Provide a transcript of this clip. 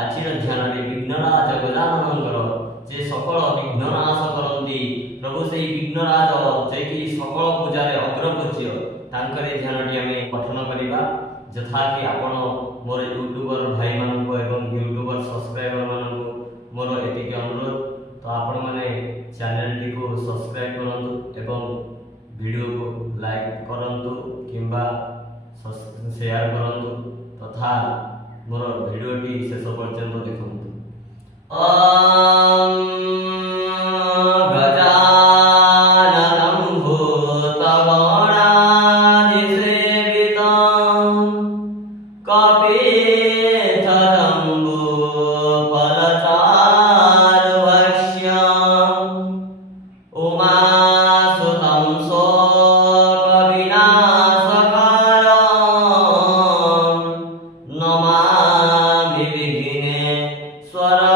आजिर ध्यान विघ्नराज गजाननଙ୍କର जे सकल विघ्न नाश करती प्रभु से विघ्नराज जे कि सकल पूजा अग्रपूज्य तांकरे ध्यानटी आमे पठन करिबा जथा कि आपण मोर यूट्यूबर भाई माननको एवं यूट्यूबर सब्सक्राइबर माननको मोर एतिके अनुरोध तो आपण माने चैनल टी को सब्सक्राइब करंतु एवं वीडियो को लाइक करंतु किंबा शेयर करंतु तथा मोर वीडियो टी शेष पर्यंत देखंतु। स्वरा